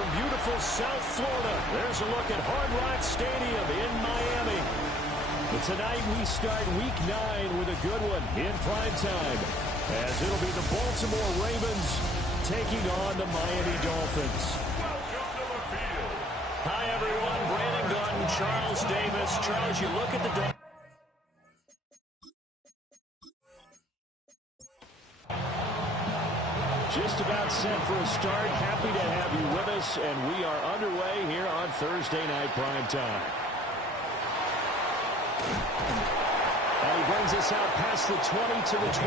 from beautiful South Florida. There's a look at Hard Rock Stadium in Miami. But tonight we start Week 9 with a good one in prime time, as it'll be the Baltimore Ravens taking on the Miami Dolphins. Welcome to the field. Hi, everyone. Brandon Gunn, Charles Davis. Charles, you look at the Dolphins. Just about set for a start. Happy to have you with us, and we are underway here on Thursday Night Primetime. And he brings us out past the 20 to the 24.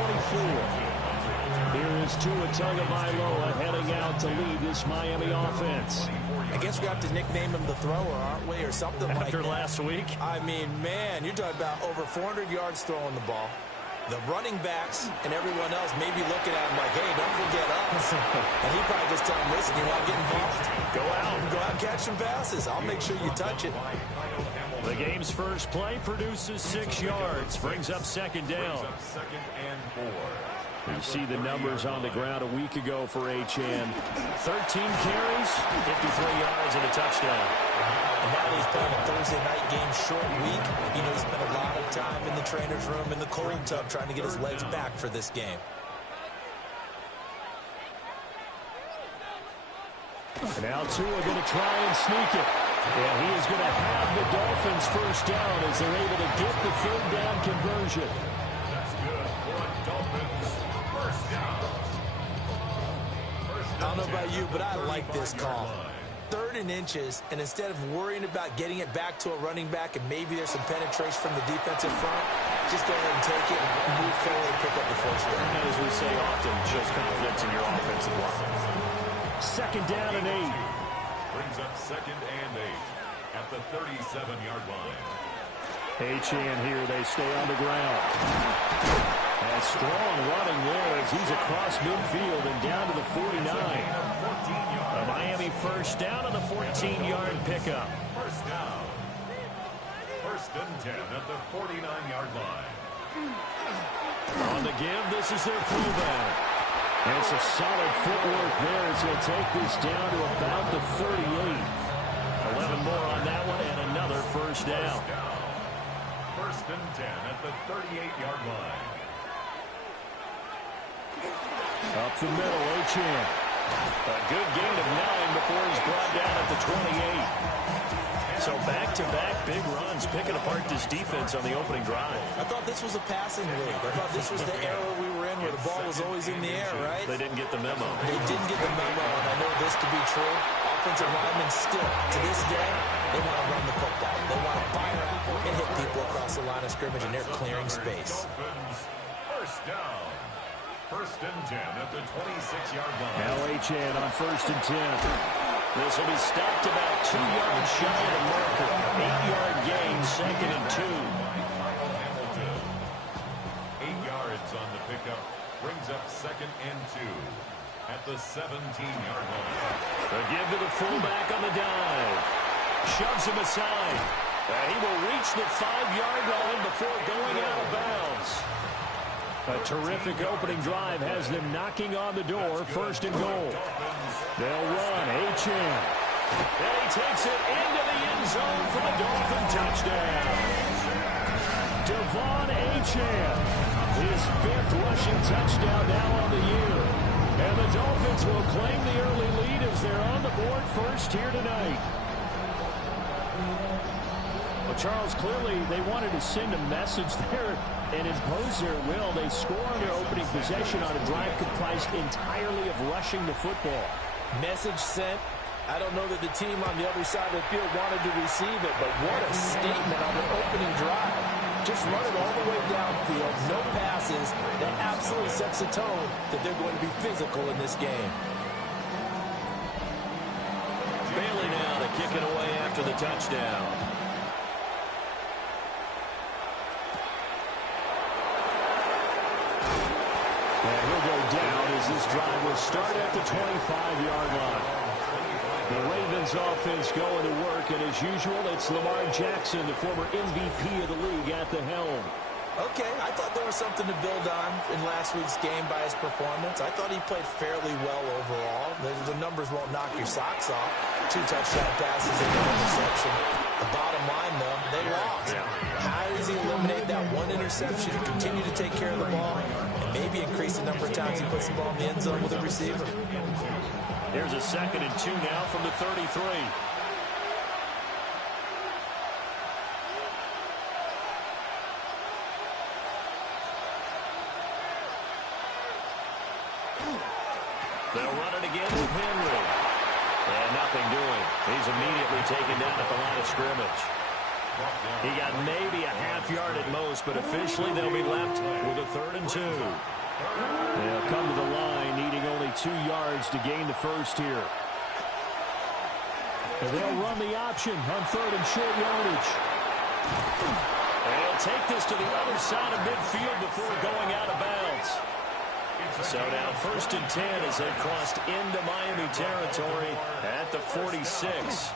Here is Tua Tagovailoa heading out to lead this Miami offense. I guess we have to nickname him the thrower, aren't we, or something like that. After last week? I mean, man, you're talking about over 400 yards throwing the ball. The running backs and everyone else may be looking at him like, hey, don't forget us. And he probably just tell him, listen, you want to get involved? Go out and catch some passes. I'll make sure you touch it. The game's first play produces 6 yards. Brings up second down. You see the numbers on the ground a week ago for HN. 13 carries, 53 yards, and a touchdown. And now he's playing a Thursday night game, short week. You know, he spent a lot of time in the trainer's room in the cold tub trying to get his legs back for this game. And now Tua going to try and sneak it. And he is going to have the Dolphins first down as they're able to get the third down conversion. That's good for a Dolphins first down. I don't know about you, but I like this call. 3rd and inches, and instead of worrying about getting it back to a running back and maybe there's some penetration from the defensive front, just go ahead and take it and move forward and pick up the first down. And as we say often, shows confidence in your offensive line. Second down and 8. Brings up second and 8 at the 37-yard line. HN here, they stay on the ground. And strong running there as he's across midfield and down to the 49. A Miami first down on the 14-yard pickup. First down. First and 10 at the 49-yard line. On the give, this is their fullback. And it's a solid footwork there as he'll take this down to about the 38. 11 more on that one and another first down. First and 10 at the 38-yard line. Up the middle, HN. A good gain of 9 before he's brought down at the 28. So back-to-back big runs, picking apart this defense on the opening drive. I thought this was a passing league. I thought this was the era we were in where the ball was always in the air, right? They didn't get the memo. They didn't get the memo, and I know this to be true. Offensive linemen still, to this day, they want to run the football. They want to fire out and hit people across the line of scrimmage, and they're clearing space. First down. First and 10 at the 26-yard line. Now HN on first and 10. This will be stopped about 2 yards shy of the marker. 8-yard gain, second and 2. 8 yards on the pickup. Brings up second and 2 at the 17-yard line. A give to the fullback on the dive. Shoves him aside. And he will reach the 5-yard line before going out of bounds. A terrific opening drive has them knocking on the door, first and goal. They'll run, HN. And he takes it into the end zone for the Dolphin touchdown. Devon HN, his 5th rushing touchdown now on the year. And the Dolphins will claim the early lead as they're on the board first here tonight. Well, Charles, clearly they wanted to send a message there and impose their will. They score on their opening possession on a drive comprised entirely of rushing the football. Message sent. I don't know that the team on the other side of the field wanted to receive it, but what a statement on the opening drive. Just run it all the way downfield, no passes. That absolutely sets the tone that they're going to be physical in this game. Bailey now to kick it away after the touchdown. And he'll go down as this drive will start at the 25-yard line. The Ravens offense going to work, and as usual, it's Lamar Jackson, the former MVP of the league, at the helm. Okay, I thought there was something to build on in last week's game by his performance. I thought he played fairly well overall. The numbers won't knock your socks off. 2 touchdown passes and an interception. The bottom line, though, they lost. How does he eliminate that one interception, continue to take care of the ball, and maybe increase the number of times he puts the ball in the end zone with a receiver? Here's a 2nd and 2 now from the 33. They'll run it again with Henry. And nothing doing. He's immediately taken down at the line of scrimmage. He got maybe a half yard at most, but officially they'll be left with a 3rd and 2. They'll come to the line needing only 2 yards to gain the first here. And they'll run the option on 3rd and short yardage. They'll take this to the other side of midfield before going out of bounds. So now 1st and 10 as they've crossed into Miami territory at the 46.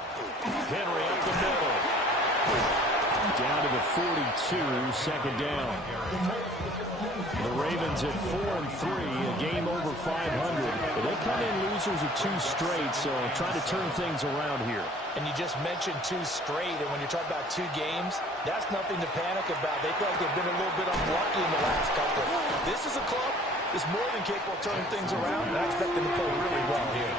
Henry up the middle. Down to the 42, 2nd down. The Ravens at 4-3, a game over 500. They come in losers of 2 straight, so trying to turn things around here. And you just mentioned 2 straight, and when you're talking about 2 games, that's nothing to panic about. They feel like they've been a little bit unlucky in the last couple. This is a club that's more than capable of turning things around, and I expect them to play really well here.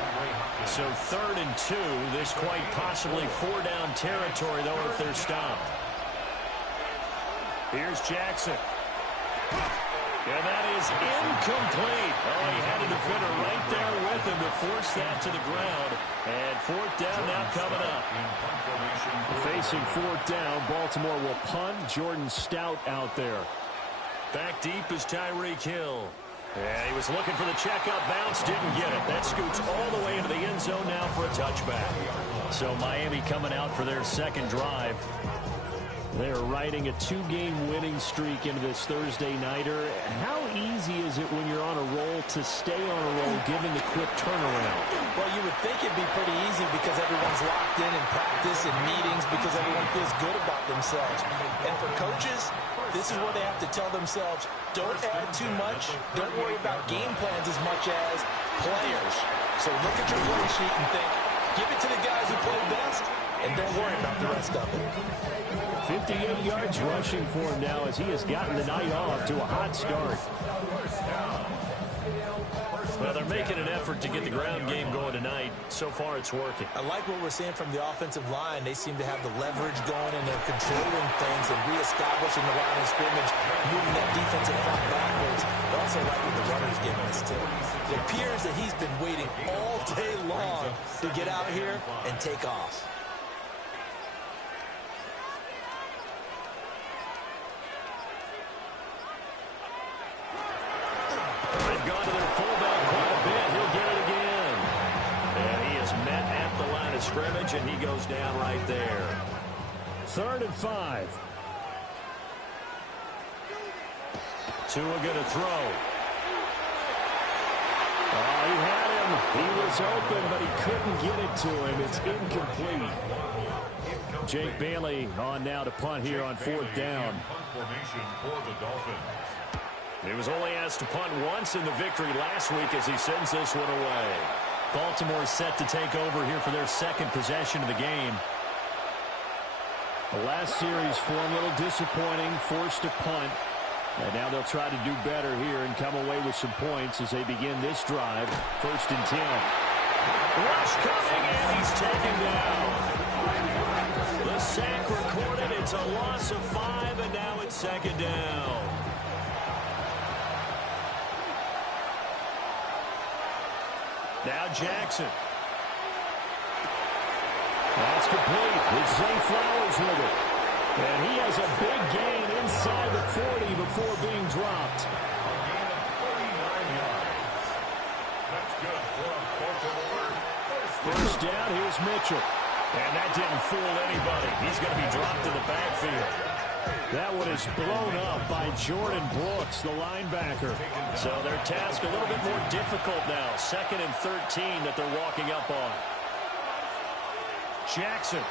So 3rd and 2, this quite possibly 4-down territory, though, if they're stopped. Here's Jackson. And that is incomplete. Oh, he had a defender right there with him to force that to the ground. And 4th down now coming up. Facing 4th down, Baltimore will punt. Jordan Stout out there. Back deep is Tyreek Hill. Yeah, he was looking for the checkup bounce, didn't get it. That scoots all the way into the end zone now for a touchback. So Miami coming out for their 2nd drive. They're riding a 2-game winning streak into this Thursday nighter. How easy is it when you're on a roll to stay on a roll given the quick turnaround? Well, you would think it'd be pretty easy because everyone's locked in practice and meetings because everyone feels good about themselves. And for coaches, this is where they have to tell themselves, don't add too much. Don't worry about game plans as much as players. So look at your play sheet and think, give it to the guys who play best, and don't worry about the rest of it. 58 yards rushing for him now as he has gotten the night off to a hot start. Well, they're making an effort to get the ground game going tonight. So far, it's working. I like what we're seeing from the offensive line. They seem to have the leverage going, and they're controlling things and reestablishing the line of scrimmage, moving that defensive front backwards. I also like what the runner's giving us, too. It appears that he's been waiting all day long to get out here and take off. They've gone to their fullback quite a bit. He'll get it again. And he is met at the line of scrimmage, and he goes down right there. 3rd and 5. Tua going to throw. Oh, he had him. He was open, but he couldn't get it to him. It's incomplete. Jake Bailey on now to punt here on 4th down. He was only asked to punt once in the victory last week as he sends this one away. Baltimore is set to take over here for their 2nd possession of the game. The last series for him, a little disappointing, forced to punt. And now they'll try to do better here and come away with some points as they begin this drive. 1st and 10. Rush coming, and he's taken down. The sack recorded. It's a loss of 5, and now it's 2nd down. Now Jackson. That's complete. It's Zay Flowers with it. And he has a big gain inside the 40 before being dropped. First down, here's Mitchell. And that didn't fool anybody. He's going to be dropped in the backfield. That one is blown up by Jordan Brooks, the linebacker. So their task a little bit more difficult now. 2nd and 13 that they're walking up on. Jackson.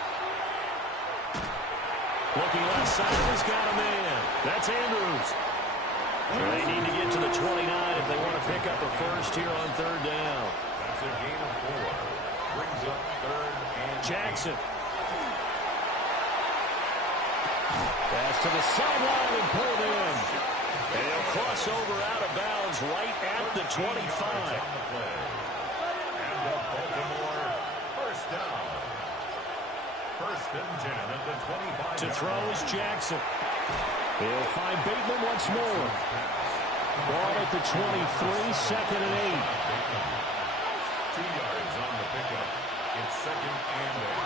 Looking left side, he's got a man. That's Andrews. They need to get to the 29 if they want to pick up a first here on third down. That's a gain of 4. Brings up third and Jackson. Pass to the sideline and pulled in. And he'll cross over out of bounds right at the 25. And the Baltimore first down. First and 10 at the 25. To throw is Jackson. He'll find Bateman once more. Ball at the 23, second and 8. 2 yards on the pickup. It's second and 8.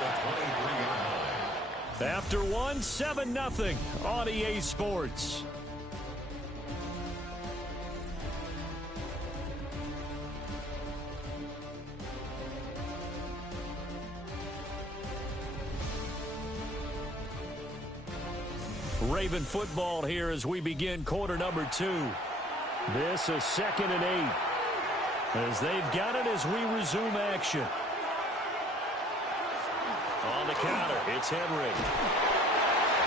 The 23-yard line. After one, 7-0 on EA Sports. Raven football here as we begin quarter number 2. This is second and 8 as they've got it as we resume action. On the counter, it's Henry.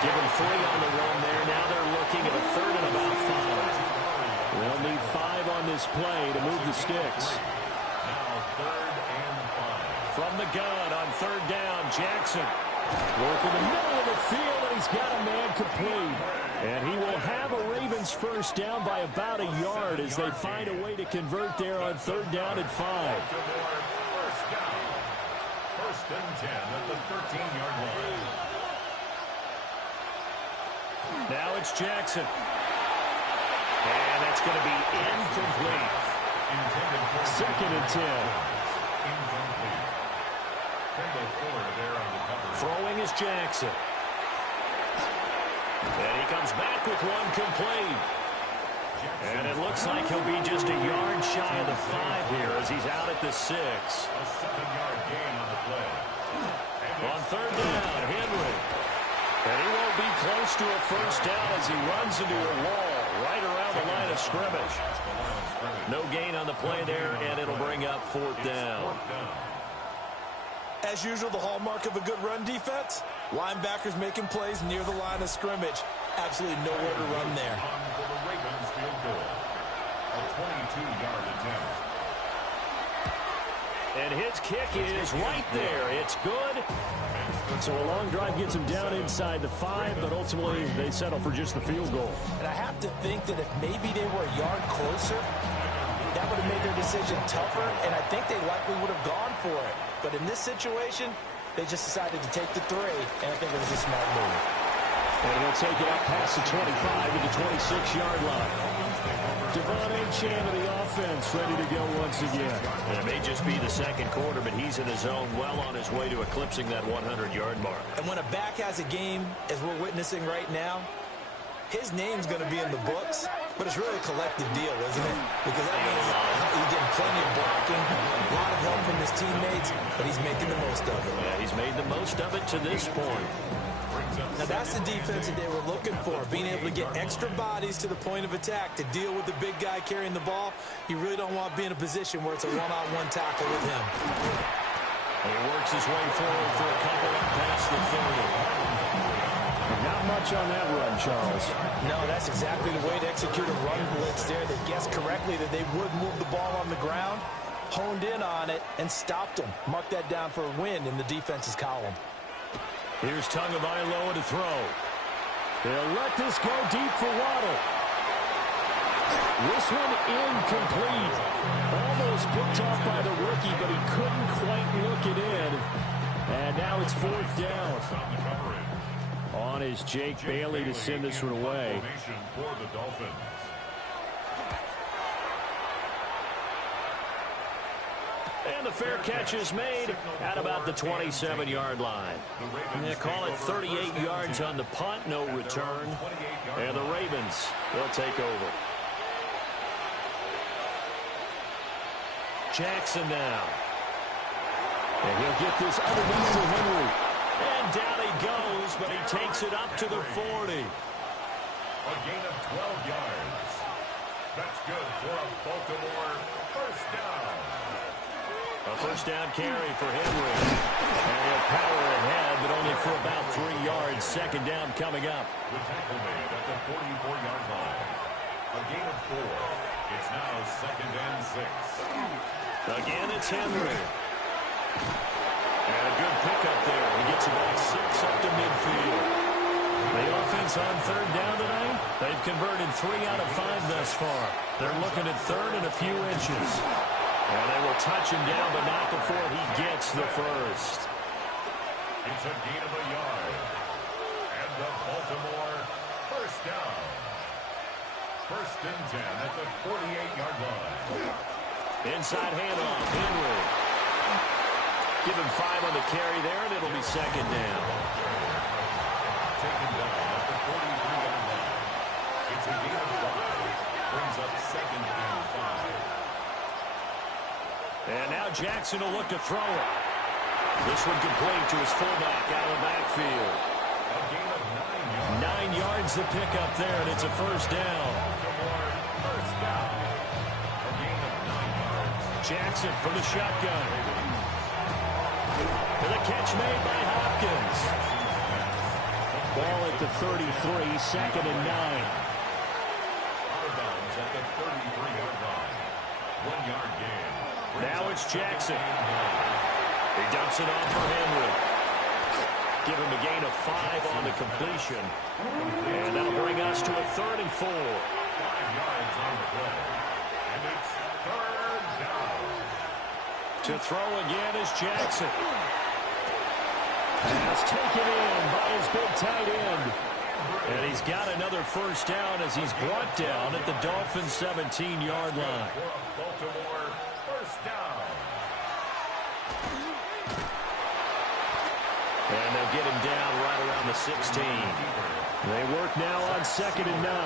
Give him 3 on the run there. Now they're looking at a third and about 5. They'll need 5 on this play to move the sticks. Now third and 5. From the gun on third down, Jackson. Working the middle of the field, and he's got a man complete. And he will have a Ravens first down by about a yard as they find a way to convert there on third down and 5. First down. First and 10 at the 13-yard line. Now it's Jackson. And that's going to be incomplete. Second and 10. Incomplete. Kendall Fuller there on the cover. Throwing is Jackson. And he comes back with one complete. And it looks like he'll be just a yard shy of the 5 here as he's out at the 6. A 7-yard gain on the play. On third down, Henry. And he won't be close to a first down as he runs into a wall right around the line of scrimmage. No gain on the play there, and it'll bring up fourth down. As usual, the hallmark of a good run defense, linebackers making plays near the line of scrimmage. Absolutely nowhere to run there. For the Ravens field goal. A 22-yard attempt. And his kick is right there. It's good. So a long drive gets him down inside the 5, but ultimately they settle for just the field goal. And I have to think that if maybe they were a yard closer, that would have made their decision tougher, and I think they likely would have gone for it. But in this situation, they just decided to take the 3, and I think it was a smart move. And he'll take it up past the 25 to the 26-yard line. Devon Achane of the offense ready to go once again. And it may just be the second quarter, but he's in his zone well on his way to eclipsing that 100-yard mark. And when a back has a game, as we're witnessing right now, his name's going to be in the books, but it's really a collective deal, isn't it? Because that means he's getting plenty of blocking, a lot of help from his teammates, but he's making the most of it. Yeah, he's made the most of it to this point. Now, that's the defense that they were looking for, being able to get extra bodies to the point of attack to deal with the big guy carrying the ball. You really don't want to be in a position where it's a one-on-one tackle with him. And he works his way forward for a couple up past the 30. Not much on that run, Charles. No, that's exactly the way to execute a run blitz there. They guessed correctly that they would move the ball on the ground, honed in on it, and stopped them. Mark that down for a win in the defense's column. Here's Tagovailoa to throw. They'll let this go deep for Waddle. This one incomplete. Almost picked off by the rookie, but he couldn't quite look it in. And now it's fourth down. On is Jake Bailey to send this one away. For the Dolphins. And the fair catch is made at about the 27-yard line. And they call it 38 yards on the punt, no return. And the Ravens, they'll take over. Jackson now. And he'll get this underneath to Henry. And down he goes, but he takes it up to the 40. A gain of 12 yards. That's good for a Baltimore first down. A A first down carry for Henry. And he'll power ahead, but only for about 3 yards. Second down coming up. The tackle made at the 44-yard line. A gain of 4. It's now second and 6. Again, it's Henry. And a good pickup there. He gets about 6 up to midfield. The offense on third down tonight, they've converted 3 out of 5 thus far. They're looking at third and a few inches. And they will touch him down, but not before he gets the first. It's a gain of a yard. And the Baltimore first down. First and 10 at the 48-yard line. Inside handoff, Henry. Give him 5 on the carry there, and it'll be second down. Taken down at the 43-yard line. It's a gain of 5. Brings up second and 5. And now Jackson will look to throw it. This one complete to his fullback out of the backfield. A gain of 9 yards. 9 yards the pickup there, and it's a first down. First down. A gain of 9 yards. Jackson from the shotgun. And the catch made by Hopkins. Ball at the 33, second and 9. Out of bounds at the 33-yard line. 1 yard gain. Now it's Jackson. He dumps it off for Henry. Give him a gain of 5 on the completion. And that'll bring us to a 3rd and 4. 5 yards on the play. And it's third down. To throw again is Jackson. Pass taken in by his big tight end. And he's got another first down as he's brought down at the Dolphins' 17-yard line. Baltimore first down. And they'll get him down right around the 16. They work now on second and 9. A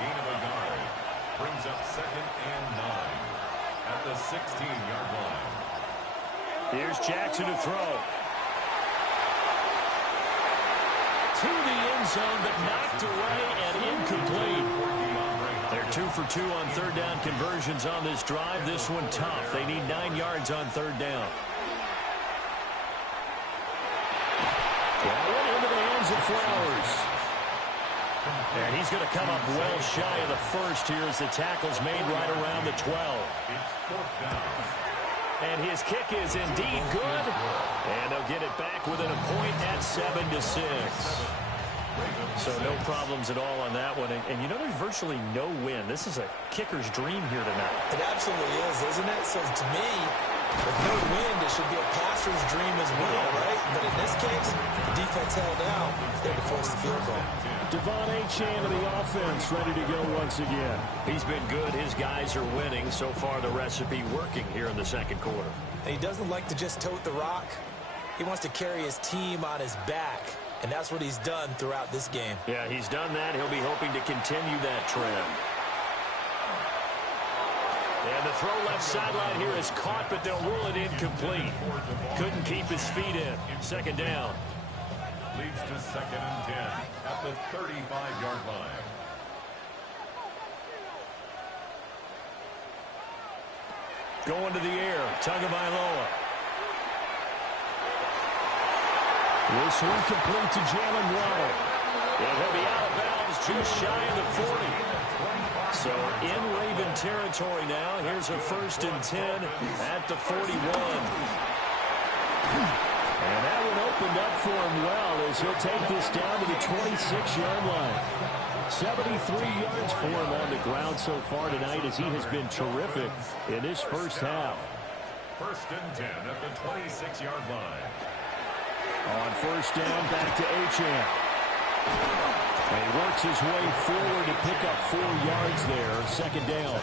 gain of a yard. Brings up second and 9 at the 16-yard line. Here's Jackson to throw. To the end zone, but knocked away and incomplete. They're 2 for 2 on third down conversions on this drive. This one tough. They need 9 yards on third down. That went into the hands of Flowers. And he's going to come up well shy of the first here as the tackle's made right around the 12. It's fourth down. And his kick is indeed good. And they'll get it back within a point at 7-6. So no problems at all on that one. And you know, there's virtually no win. This is a kicker's dream here tonight. It absolutely is, isn't it? So to me, with no wind, it should be a passer's dream as well, right? But in this case, the defense held down. They had to force the field goal. Devon Achane of the offense ready to go once again. He's been good. His guys are winning. So far, the recipe working here in the second quarter. And he doesn't like to just tote the rock. He wants to carry his team on his back. And that's what he's done throughout this game. Yeah, he's done that. He'll be hoping to continue that trend. And the throw left sideline here is caught, but they'll rule it incomplete. Couldn't keep his feet in. Second down. Leads to second and 10 at the 35-yard line. Going to the air. Tagovailoa. This one complete to Jalen Waddle. And he'll be out of bounds just shy of the 40. So in Raven territory now. Here's a first and 10 at the 41. And that one opened up for him well as he'll take this down to the 26-yard line. 73 yards for him on the ground so far tonight as he has been terrific in this first half. First and 10 at the 26-yard line. On first down, back to Achane. And he works his way forward to pick up 4 yards there. Second down.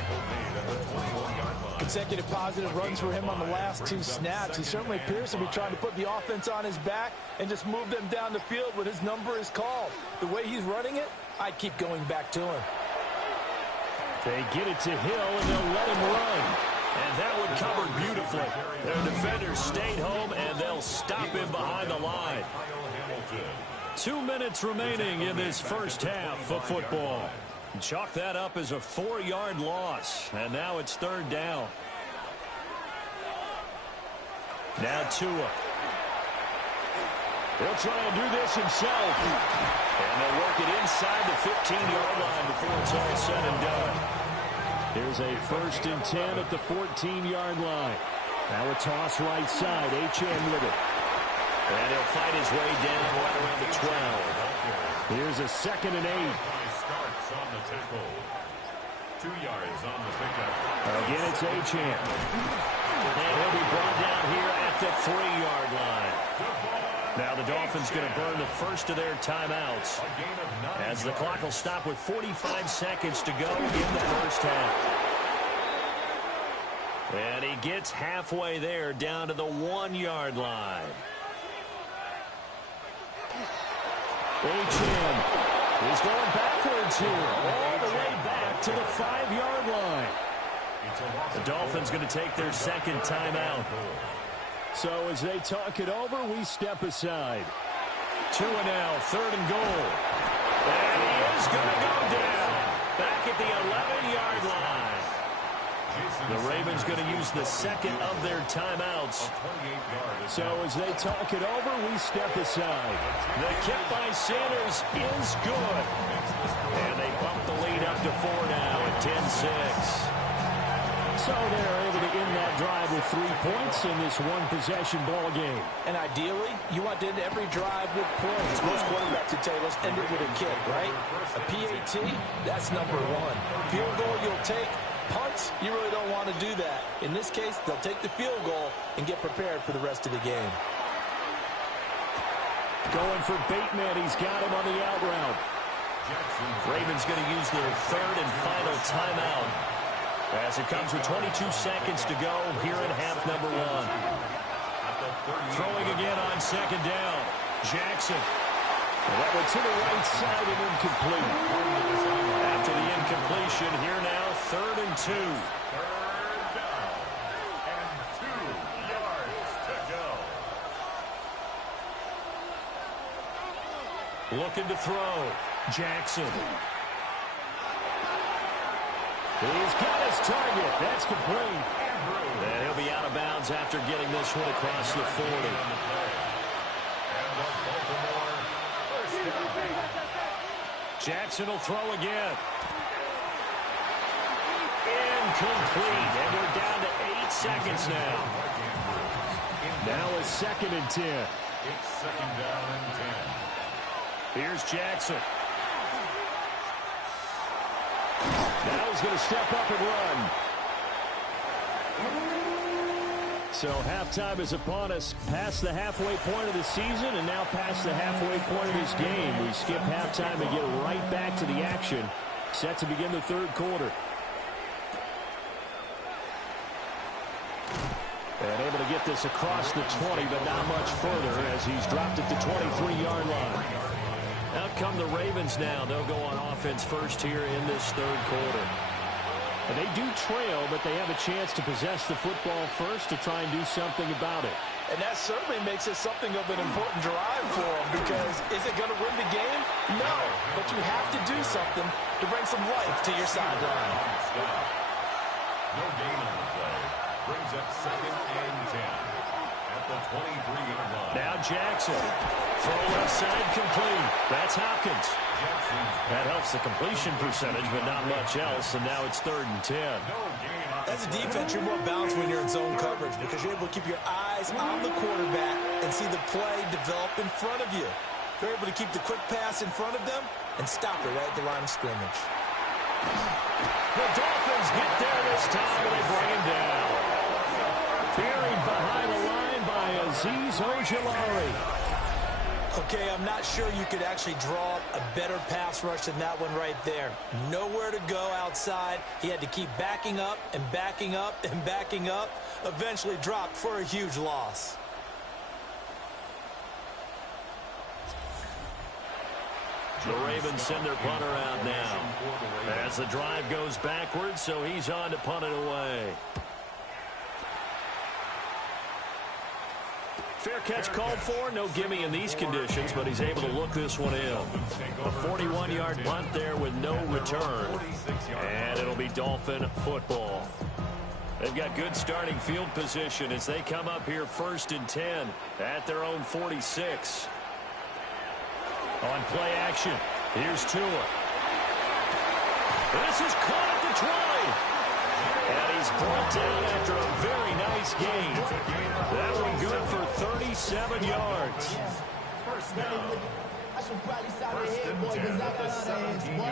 Consecutive positive runs for him on the last 2 snaps. He certainly appears to be trying to put the offense on his back and just move them down the field when his number is called. The way he's running it, I'd keep going back to him. They get it to Hill, and they'll let him run. And that one covered beautifully. Their defenders stayed home, and they'll stop him behind the line. 2 minutes remaining in this first half of football. Chalk that up as a 4-yard loss, and now it's third down. Now Tua. He'll try and do this himself. And they'll work it inside the 15-yard line before it's all said and done. Here's a 1st and 10 at the 14-yard line. Now a toss right side. H.M. with it. And he'll fight his way down right around the 12. Here's a 2nd and 8. Starts on the tackle. 2 yards on the pickup. Again, it's H.M. And he'll be brought down here at the 3-yard line. Now the Dolphins going to burn the first of their timeouts as the clock will stop with 45 seconds to go in the first half. And he gets halfway there down to the 1-yard line. H.M. is going backwards here all the way back to the 5-yard line. The Dolphins going to take their second timeout. So as they talk it over, we step aside. Tua now, 3rd and goal. And he is going to go down back at the 11-yard line. The Ravens going to use the second of their timeouts. So as they talk it over, we step aside. The kick by Sanders is good. And they bump the lead up to 4 now at 10-6. So they're able to end that drive with 3 points in this one-possession ball game. And ideally, you want to end every drive with points. Most quarterbacks would tell you, let's end it with a kick, right? A PAT, that's number 1. Field goal you'll take. Punts, you really don't want to do that. In this case, they'll take the field goal and get prepared for the rest of the game. Going for Bateman. He's got him on the out route. Ravens going to use their 3rd and final timeout as it comes with 22 seconds to go here in half number 1. Throwing again on 2nd down. Jackson. That one to the right side and incomplete. After the incompletion, here now, 3rd and 2. 3rd down and 2 yards to go. Looking to throw. Jackson. He's got his target. That's complete. And he'll be out of bounds after getting this one across the 40. Jackson will throw again. Incomplete. And we're down to 8 seconds now. Now a 2nd and 10. It's 2nd down and 10. Here's Jackson. Now he's going to step up and run. So halftime is upon us, past the halfway point of the season and now past the halfway point of this game. We skip halftime and get right back to the action. Set to begin the 3rd quarter. And able to get this across the 20, but not much further as he's dropped at the 23-yard line. Out come the Ravens now. They'll go on offense first here in this 3rd quarter. And they do trail, but they have a chance to possess the football first to try and do something about it. And that certainly makes it something of an important drive for them, because is it going to win the game? No, but you have to do something to bring some life to your sideline. No gain on the play. Brings up 2nd and 10 at the 23-yard line. Now Jackson. Throw left side complete. That's Hopkins. That helps the completion percentage, but not much else. And now it's 3rd and 10. As a defense, you're more balanced when you're in zone coverage because you're able to keep your eyes on the quarterback and see the play develop in front of you. You're able to keep the quick pass in front of them and stop it right at the line of scrimmage. The Dolphins get there this time, and they bring him down. Buried behind the line by Azeez Ojulari. Okay, I'm not sure you could actually draw up a better pass rush than that one right there. Nowhere to go outside. He had to keep backing up and backing up and backing up. Eventually dropped for a huge loss. The Ravens send their punter out now as the drive goes backwards, so he's on to punt it away. Fair catch called for. No gimme in these conditions, but he's able to look this one in. A 41-yard punt there with no return. And it'll be Dolphin football. They've got good starting field position as they come up here 1st and 10 at their own 46. On play action, here's Tua. This is caught at the 20. And he's brought down after a very nice gain. That one good for 37 yards. First down. I should probably stop the head, boy, because I got other heads, boy.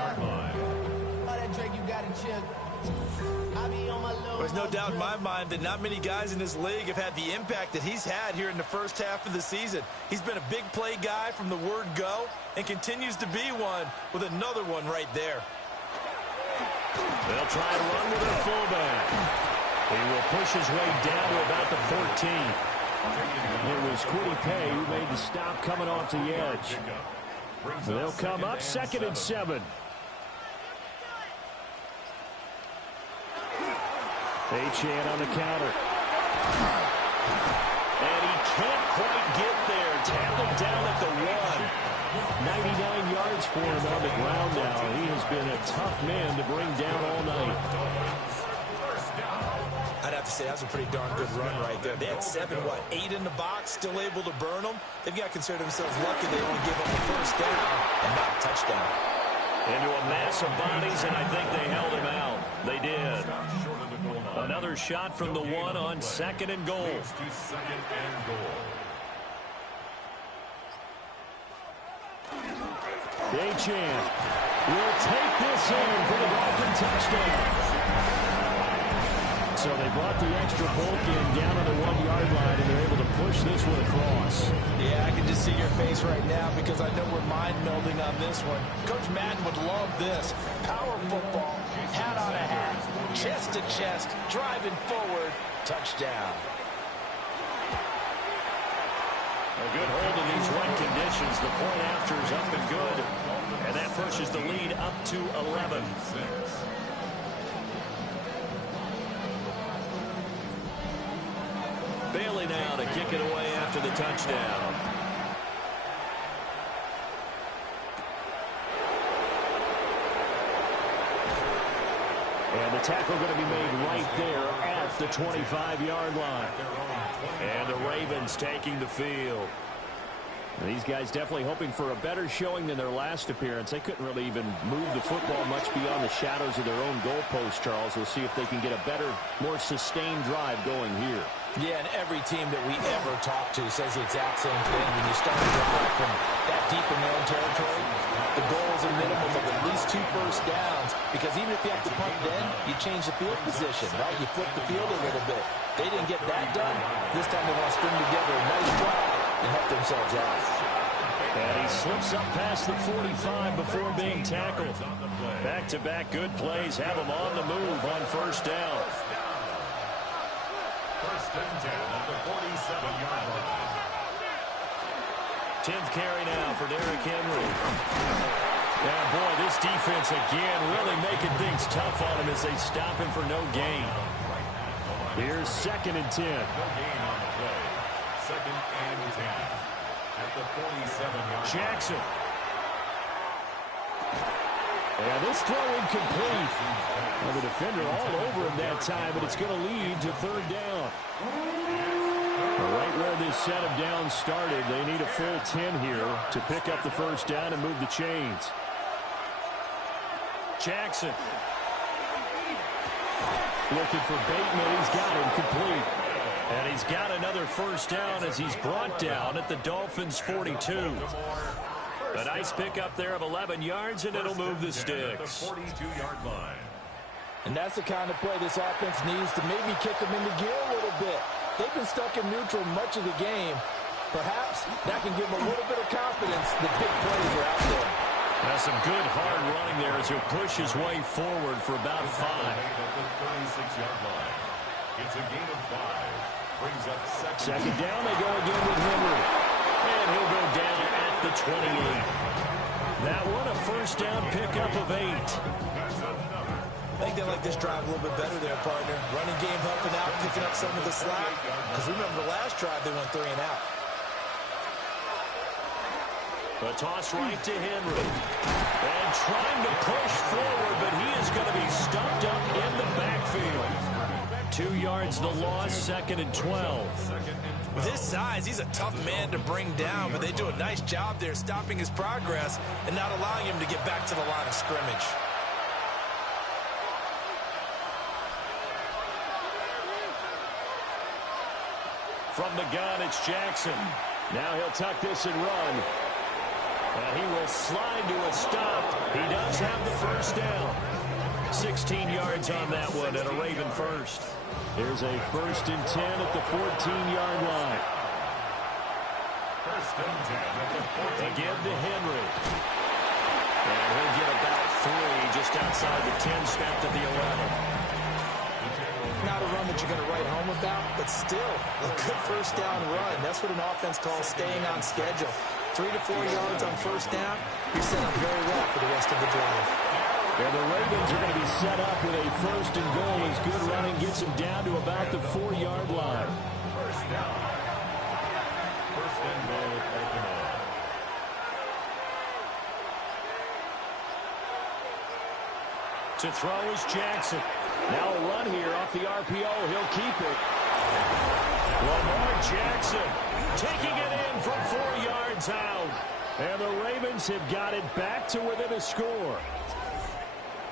All that Drake, you got to chill. There's no doubt in my mind that not many guys in this league have had the impact that he's had here in the first half of the season. He's been a big play guy from the word go and continues to be one with another one right there. They'll try and run with their fullback. He will push his way down to about the 14. It was Kwity Paye who made the stop coming off the edge. They'll come up 2nd and 7. Achane on the counter. And he can't quite get there. Tackled down at the 1. 99 yards for him on the ground now. He has been a tough man to bring down all night. I'd have to say that was a pretty darn good run right there. They had 8 in the box, still able to burn them. They've got to consider themselves lucky they only gave up the first down and not a touchdown. Into a mass of bodies, and I think they held him out. They did. Another shot from the 1 on 2nd and goal. Achane will take this in for the Dolphin touchdown. So they brought the extra bulk in down on the 1-yard line, and they're able to push this one across. Yeah, I can just see your face right now because I know we're mind-melding on this one. Coach Madden would love this. Power football, hat on a hat, chest to chest, driving forward, touchdown. A good hold in these wet conditions. The point after is up and good, and that pushes the lead up to 11. Bailey now to kick it away after the touchdown. And the tackle going to be made right there at the 25-yard line. And the Ravens taking the field. And these guys definitely hoping for a better showing than their last appearance. They couldn't really even move the football much beyond the shadows of their own goalpost, Charles. We'll see if they can get a better, more sustained drive going here. Yeah, and every team that we ever talk to says the exact same thing. When you start to get from that deep in their own territory, the goal is a minimum of at least 2 first downs, because even if you have to punt then, you change the field position, right? You flip the field a little bit. They didn't get that done. This time they want to string together a nice drive and help themselves out. And he slips up past the 45 before being tackled. Back-to-back good plays have him on the move on first down. 1st and 10 at the 47-yard line. 10th carry now for Derrick Henry. Yeah, boy, this defense again really making things tough on him as they stop him for no gain. Here's 2nd and 10. No gain on the play. 2nd and 10 at the 47-yard line. Jackson. Yeah, this throw incomplete. Well, the defender all over him that time, but it's going to lead to 3rd down. Right where this set of downs started, they need a full 10 here to pick up the first down and move the chains. Jackson. Looking for Bateman. He's got him complete. And he's got another first down as he's brought down at the Dolphins' 42. A nice pickup there of 11 yards, and it'll move the sticks. 42-yard line. And that's the kind of play this offense needs to maybe kick them into gear a little bit. They've been stuck in neutral much of the game. Perhaps that can give them a little bit of confidence that big plays are out there. Now some good hard running there as he'll push his way forward for about 5. At the 36-yard line. It's a gain of 5. Brings up second down. They go again with Henry. And he'll go down at the 28. That one a first down pickup of 8. I think they like this drive a little bit better there, partner. Running game helping out, picking up some of the slack. Because remember the last drive they went 3 and out. A toss right to Henry. And trying to push forward, but he is going to be stumped up in the backfield. 2 yards the loss, 2nd and 12. With his size, he's a tough man to bring down, but they do a nice job there stopping his progress and not allowing him to get back to the line of scrimmage. From the gun, it's Jackson. Now he'll tuck this and run. And he will slide to a stop. He does have the first down. 16 yards on that one and a Raven first. Here's a 1st and 10 at the 14-yard line. 1st and 10 at the 14. Again to Henry. And he'll get about 3 just outside the 10, snapped at the 11. Not a run that you're going to write home about, but still a good first down run. That's what an offense calls staying on schedule. 3 to 4 yards on first down. You're set up very well for the rest of the drive. And the Ravens are going to be set up with a 1st and goal as good running gets them down to about the 4-yard line. First down. 1st and goal, Baltimore. To throw is Jackson. Now a run here off the RPO. He'll keep it. Lamar Jackson taking it in from 4 yards out. And the Ravens have got it back to within a score.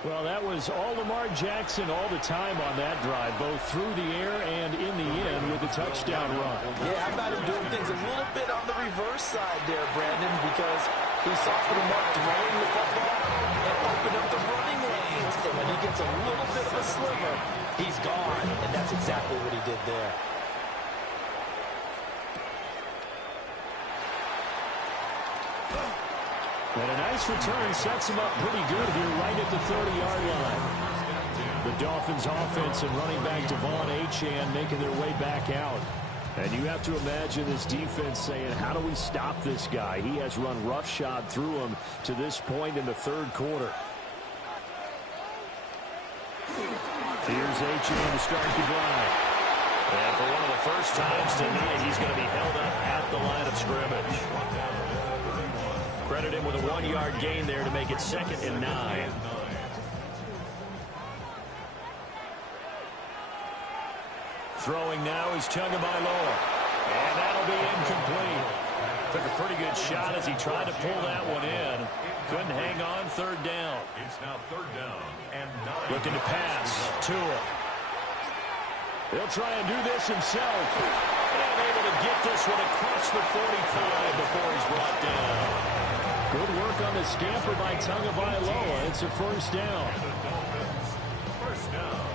Well, that was all Lamar Jackson all the time on that drive, both through the air and in the end with a touchdown run. Yeah, how about him doing things a little bit on the reverse side there, Brandon, because he softened him up throwing the football and opened up the running lanes. And when he gets a little bit of a sliver, he's gone. And that's exactly what he did there. And a nice return sets him up pretty good here right at the 30-yard line. The Dolphins offense and running back Devon Achane making their way back out. And you have to imagine this defense saying, how do we stop this guy? He has run roughshod through him to this point in the 3rd quarter. Here's Achane to start the drive. And for one of the first times tonight, he's going to be held up at the line of scrimmage. Credit him with a 1-yard gain there to make it 2nd and 9. Throwing now is Tagovailoa. And that'll be incomplete. Took a pretty good shot as he tried to pull that one in. Couldn't hang on, 3rd down. It's now 3rd down and 9. Looking to pass. Tua. He'll try and do this himself. And able to get this one across the 45 before he's brought down. Good work on the scamper by Tagovailoa. It's a 1st down. First down.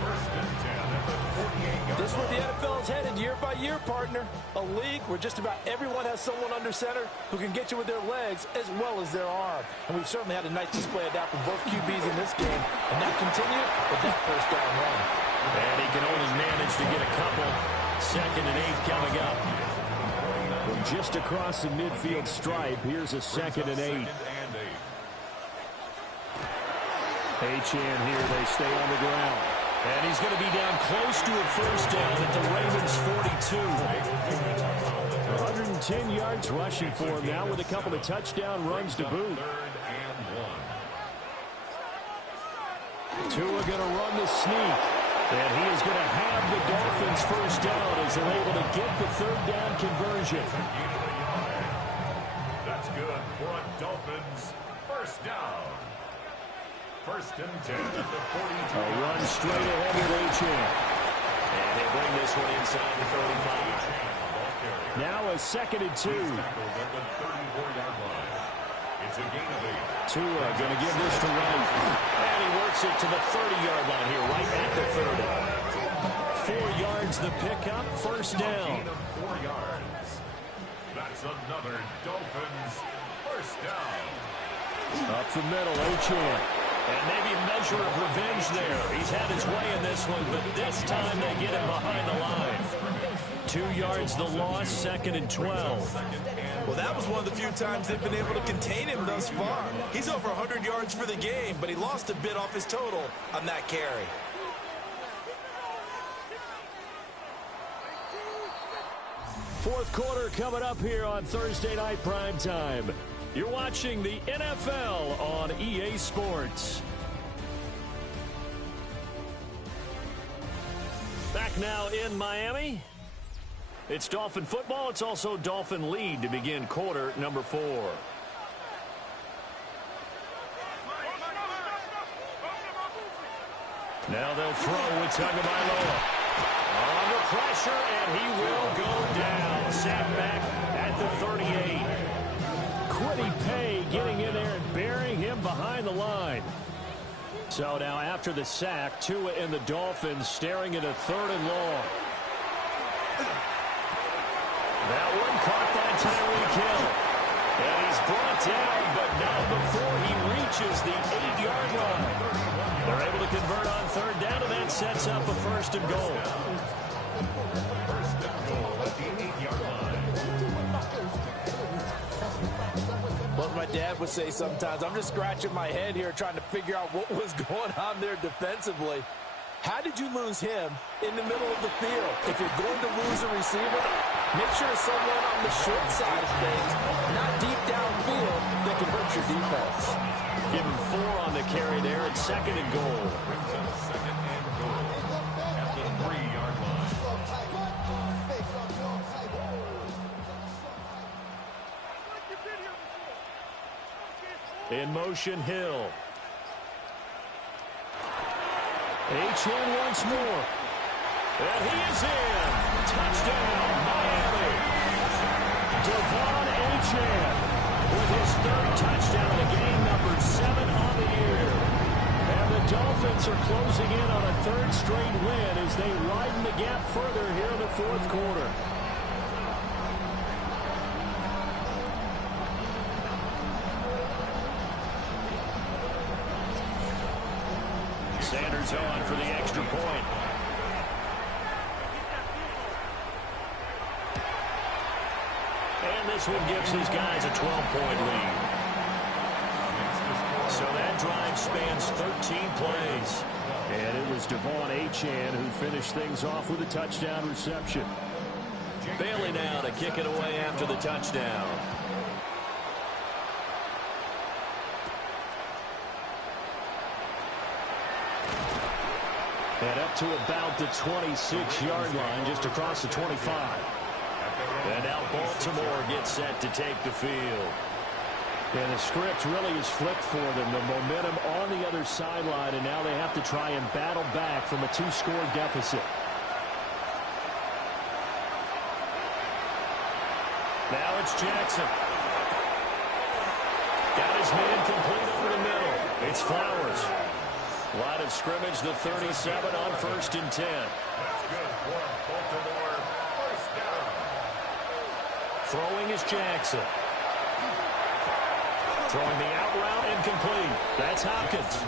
1st and 10 at the 48-yard. This is where the NFL is headed year by year, partner. A league where just about everyone has someone under center who can get you with their legs as well as their arm. And we've certainly had a nice display of that from both QBs in this game. And that continued with that first down run. And he can only manage to get a couple. 2nd and 8 coming up. From just across the midfield stripe, here's a 2nd and 8. Achane here, they stay on the ground. And he's going to be down close to a first down at the Ravens 42. 110 yards rushing for him now with a couple of touchdown runs to boot. 3rd and 1. Tua going to run the sneak. And he is going to have the Dolphins first down as they're able to get the 3rd down conversion. That's good for a Dolphins first down. 1st and 10 at the 42. A run straight ahead with Achane. And they bring this one inside the 35. Now a 2nd and 2. Tackled at the 34-yard line. It's a gain of 8. Tua going to give this to Wright. And he works it to the 30-yard line here, right at the 30. 4 yards the pickup, first down. 4 yards. That's another Dolphins first down. Up the middle, Achane. And maybe a measure of revenge there. He's had his way in this one, but this time they get him behind the line. 2 yards the loss, 2nd and 12. Well, that was one of the few times they've been able to contain him thus far. He's over 100 yards for the game, but he lost a bit off his total on that carry. Fourth quarter coming up here on Thursday Night Primetime. You're watching the NFL on EA Sports. back now in Miami. It's Dolphin football. It's also Dolphin lead to begin quarter number 4. Now they'll throw with Tagovailoa. Under pressure, and he will go down. Sacked back at the 38. Kwity Paye getting in there and burying him behind the line. So now after the sack, Tua and the Dolphins staring at a 3rd and long. That one caught by Tyreek Hill. And he's brought down, but not before he reaches the 8-yard line. They're able to convert on 3rd down, and that sets up a 1st and goal. 1st and goal at the 8-yard line. What my dad would say sometimes, I'm just scratching my head here trying to figure out what was going on there defensively. How did you lose him in the middle of the field? If you're going to lose a receiver, make sure it's someone on the short side of things, not deep downfield, that can hurt your defense. Give him 4 on the carry there at 2nd and goal. Brings up 2nd and goal at the 3-yard line. In motion, Hill. H.N. once more. And he is in. Touchdown, Miami. Devon H.N. with his 3rd touchdown of the game, number 7 on the year. And the Dolphins are closing in on a 3rd straight win as they widen the gap further here in the 4th quarter. Sanders on for the extra point. And this one gives his guys a 12-point lead. So that drive spans 13 plays. And it was Devon Achane who finished things off with a touchdown reception. Bailey now to kick it away after the touchdown. And up to about the 26-yard line, just across the 25. And now Baltimore gets set to take the field. And the script really is flipped for them. The momentum on the other sideline, and now they have to try and battle back from a 2-score deficit. Now it's Jackson. Got his man complete over the middle. It's Flowers. Line of scrimmage, the 37 on 1st and 10. That's good for Baltimore. 1st down. Throwing is Jackson. Throwing the out route incomplete. That's Hopkins.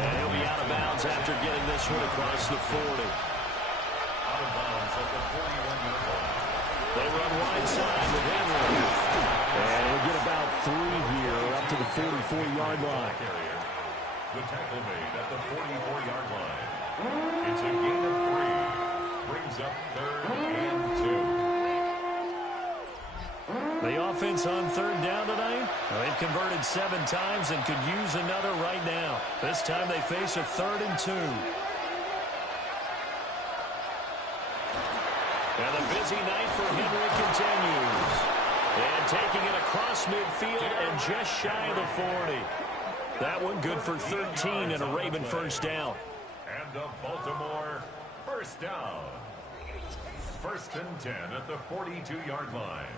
And he'll be out of bounds after getting this one across the 40. Out of bounds at the 41-yard line. They run wide side with Henry. And he'll get about 3 here up to the 44-yard line. The tackle made at the 44-yard line. It's a gain of 3. Brings up 3rd and 2. The offense on 3rd down tonight. Well, they've converted 7 times and could use another right now. This time they face a 3rd and 2. And the busy night for Henry continues. And taking it across midfield and just shy of the 40. That one good for 13 and a Raven 1st down. And the Baltimore 1st down. 1st and 10 at the 42-yard line.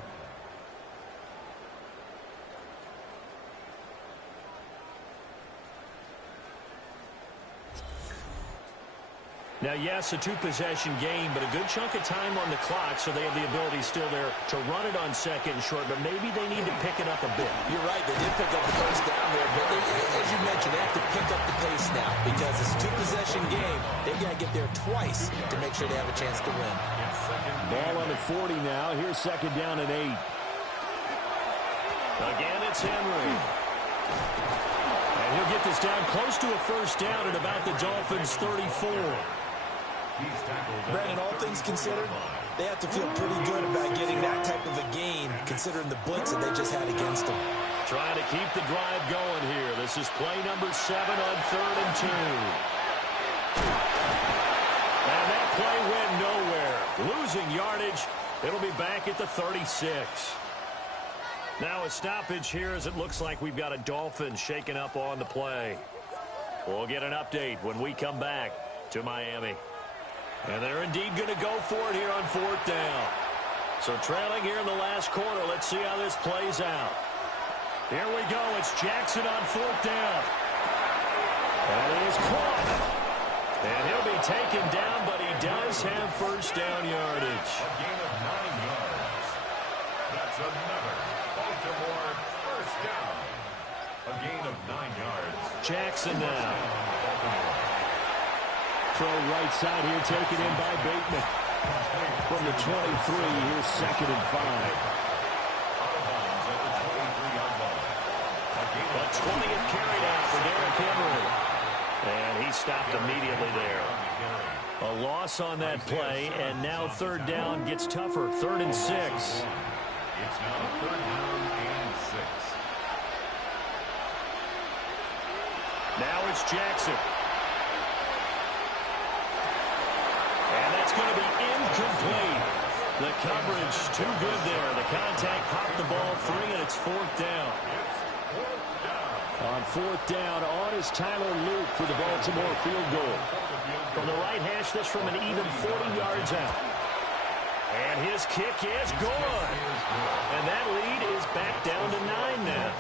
Now, yes, a 2-possession game, but a good chunk of time on the clock, so they have the ability still there to run it on 2nd and short, but maybe they need to pick it up a bit. You're right, they did pick up the 1st down there, but as you mentioned, they have to pick up the pace now because it's a 2-possession game. They've got to get there twice to make sure they have a chance to win. Ball on the 40 now. Here's 2nd down and 8. Again, it's Henry. And he'll get this down close to a 1st down at about the Dolphins' 34. Brandon, all things considered, they have to feel pretty good about getting that type of a gain, considering the blitz that they just had against them. Trying to keep the drive going here. This is play number 7 on 3rd and 2. And that play nowhere. Losing yardage. It'll be back at the 36. Now a stoppage here as it looks like we've got a Dolphin shaking up on the play. We'll get an update when we come back to Miami. And they're indeed going to go for it here on 4th down. So trailing here in the last quarter. Let's see how this plays out. Here we go. It's Jackson on 4th down. That is caught. And he'll be taken down, but he does have first down yardage. A gain of 9 yards. That's another Baltimore first down. A gain of 9 yards. Jackson now. Throw right side here, taken in by Bateman. From the 23, here's 2nd and 5. Out of bounds at the 23-yard line. A gain The of 20th carry down for Derrick Henry. And he stopped immediately there. A loss on that play, and now 3rd down gets tougher. 3rd and 6. It's now 3rd down and 6. Now it's Jackson. And that's going to be incomplete. The coverage too good there. The contact popped the ball free, and it's 4th down. On 4th down, on is Tyler Luke for the Baltimore field goal. From the right hash, this from an even 40 yards out. And his kick is good. And that lead is back down to 9 now.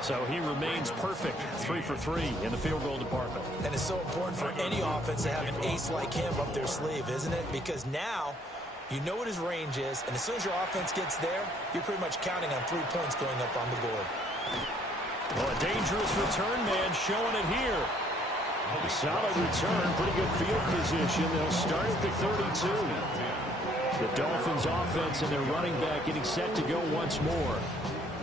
So he remains perfect, 3 for 3 in the field goal department. And it's so important for any offense to have an ace like him up their sleeve, isn't it? Because now you know what his range is, and as soon as your offense gets there, you're pretty much counting on 3 points going up on the board. Well, a dangerous return man showing it here. A solid return, pretty good field position. They'll start at the 32. The Dolphins offense and their running back getting set to go once more.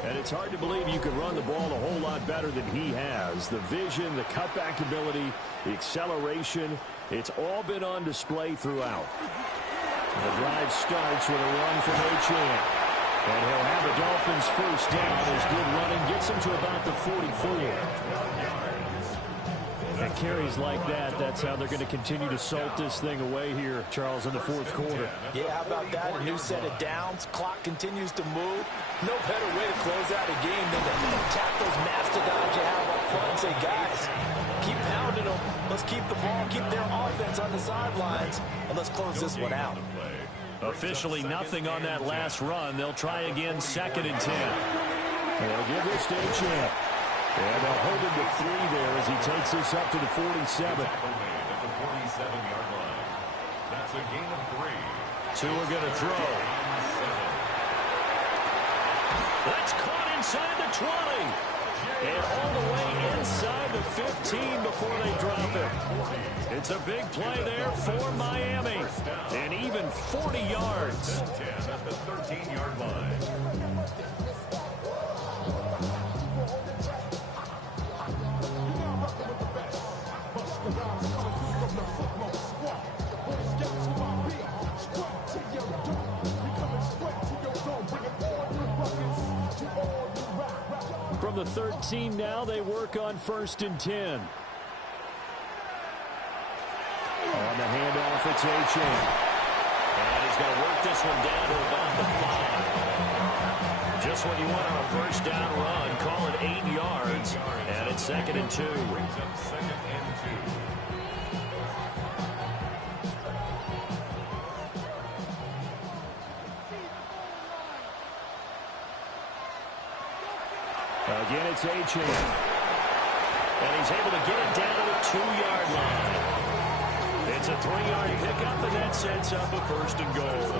And it's hard to believe you could run the ball a whole lot better than he has. The vision, the cutback ability, the acceleration, it's all been on display throughout. The drive starts with a run from Achane. And he'll have the Dolphins first down. His good running gets him to about the 44. And carries like that, that's how they're going to continue to salt this thing away here, Charles, in the 4th quarter. Yeah, how about that? A new set of downs. Clock continues to move. No better way to close out a game than to tap those mastodons you have up front and say, guys, keep pounding them. Let's keep the ball, keep their offense on the sidelines, and let's close this one out. Officially nothing on that last run. They'll try again 2nd and 10. They'll give this to Achane. And they'll hold him to 3 there as he takes this up to the 47. At the 47-yard line. That's a gain of 3. 2 are going to throw. That's caught inside the 20. And all the way inside the 15 before they drop it. It's a big play there for Miami. And even 40 yards. 10 at the 13-yard line. From the 13 now, they work on 1st and 10. On the handoff, it's Achane. And he's going to work this one down to about the 5. Just what you want on a first down run. Call it 8 yards. And it's 2nd and 2. Again, it's Achane. And he's able to get it down to the 2-yard line. It's a 3-yard pickup, and that sets up a 1st and goal.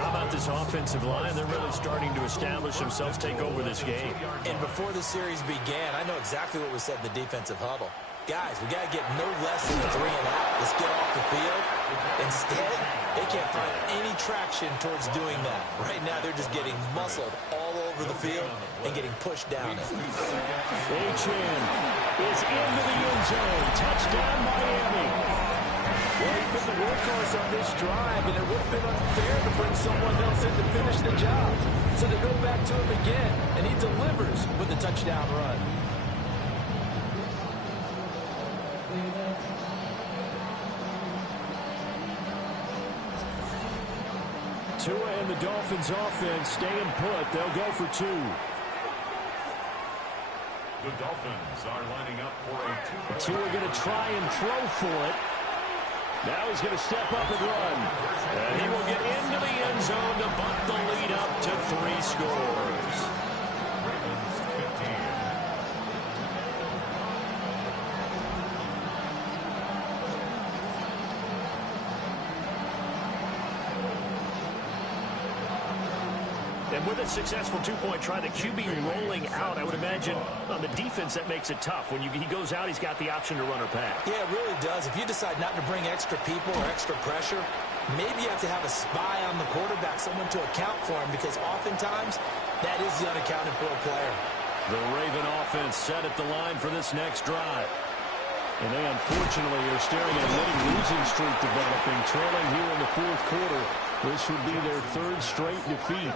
How about this offensive line? They're really starting to establish themselves, take over this game. And before the series began, I know exactly what was said in the defensive huddle. Guys, we got to get no less than a 3 and out. Let's get off the field. Instead, they can't find any traction towards doing that. Right now, they're just getting muscled all over the field and getting pushed down it. Achane is into the end zone. Touchdown, Miami. Well, he's been the workhorse on this drive, and it would have been unfair to bring someone else in to finish the job. So they go back to him again, and he delivers with a touchdown run. Tua and the Dolphins offense staying put. They'll go for 2. The Dolphins are lining up for a 2-point. Tua going to try and throw for it. Now he's going to step up and run. And he will get into the end zone to bunt the lead up to 3 scores. Ravens 15. And with a successful 2-point try, the QB rolling out, I would imagine on the defense that makes it tough. When he goes out, he's got the option to run or pass. Yeah, it really does. If you decide not to bring extra people or extra pressure, maybe you have to have a spy on the quarterback, someone to account for him, because oftentimes that is the unaccounted for player. The Raven offense set at the line for this next drive. And they unfortunately are staring at a losing streak developing, trailing here in the 4th quarter. This would be their 3rd straight defeat.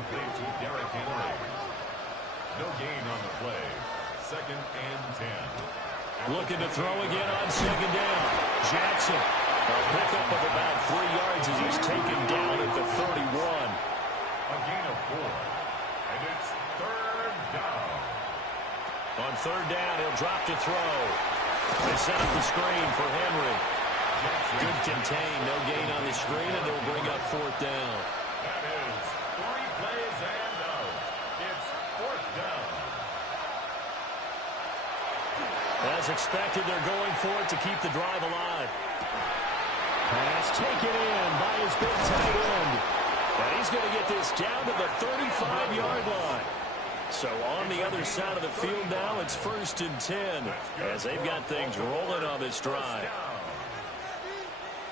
No gain on the play. 2nd and 10. Looking to throw again on 2nd down. Jackson, a pickup of about 3 yards as he's taken down at the 31. A gain of 4. And it's 3rd down. On 3rd down, he'll drop to throw. They set up the screen for Henry. Good contain, no gain on the screen, and they'll bring up 4th down. That is 3 plays and out. It's 4th down. As expected, they're going for it to keep the drive alive. Pass taken in by his big tight end. And he's going to get this down to the 35-yard line. So on the other side of the field now, it's 1st and 10 as they've got things rolling on this drive.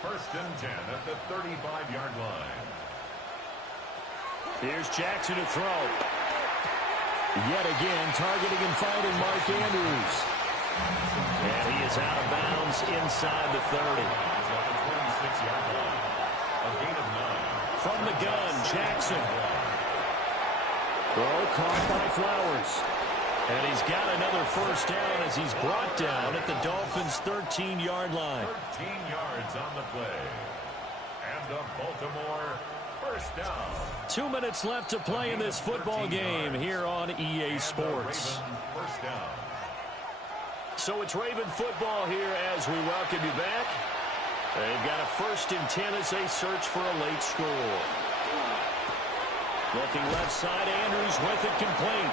1st and 10 at the 35-yard line. Here's Jackson to throw. Yet again, targeting and finding Mark Andrews. And he is out of bounds inside the 30. He's at the 26-yard line. A gain of 9. From the gun, Jackson. Throw caught by Flowers. And he's got another 1st down as he's brought down at the Dolphins' 13-yard line. 13 yards on the play. And the Baltimore 1st down. 2 minutes left to play in this football game here on EA Sports. 1st down. So it's Raven football here as we welcome you back. They've got a 1st and 10 as they search for a late score. Looking left side, Andrews with it complete.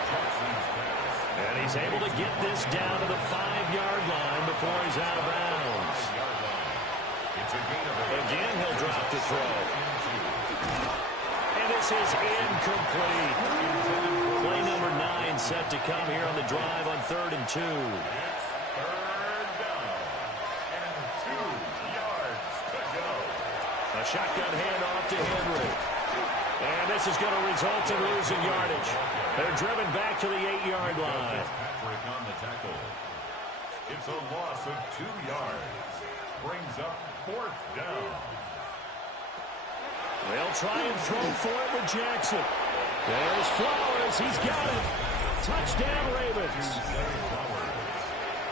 And he's able to get this down to the 5-yard line before he's out of bounds. Again, he'll drop to throw. And this is incomplete. Play number 9 set to come here on the drive on 3rd and 2. 3rd down. And 2 yards to go. A shotgun handoff to Henry. And this is going to result in losing yardage. They're driven back to the 8-yard line. Patrick on the tackle. It's a loss of 2 yards. Brings up 4th down. They'll try and throw for it with Jackson. There's Flowers. He's got it. Touchdown, Ravens.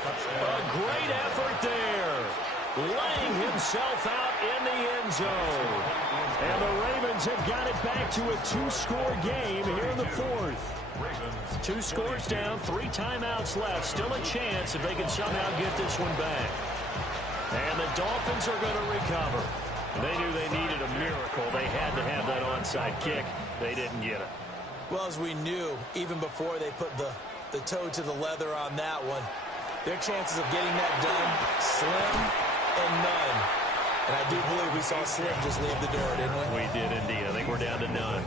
A great effort there. Laying himself out in the end zone. And the Ravens have got it back to a 2-score game here in the 4th. 2 scores down, 3 timeouts left. Still a chance if they can somehow get this one back. And the Dolphins are going to recover. They knew they needed a miracle. They had to have that onside kick. They didn't get it. Well, as we knew, even before they put the toe to the leather on that one, their chances of getting that done, slim and none. And I do believe we saw Slim just leave the door, didn't we? We did indeed. I think we're down to none.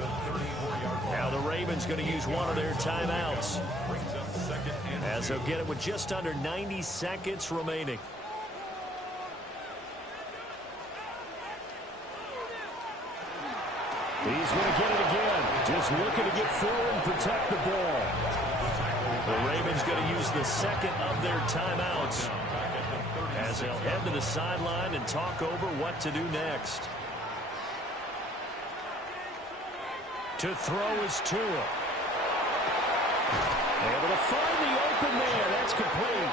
Now the Ravens going to use one of their timeouts, as they'll get it with just under 90 seconds remaining. He's going to get it again. Just looking to get forward and protect the ball. The Ravens going to use the second of their timeouts, as they'll head to the sideline and talk over what to do next. To throw is Tua. Able to find the open man. That's complete.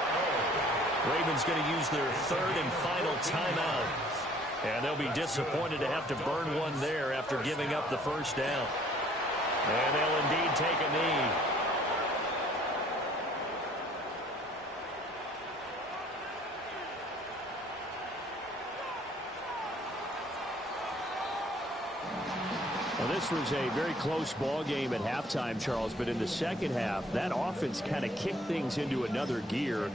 Ravens going to use their 3rd and final timeout. And they'll be disappointed to have to burn one there after giving up the first down. And they'll indeed take a knee. Well, this was a very close ball game at halftime, Charles, but in the second half, that offense kind of kicked things into another gear.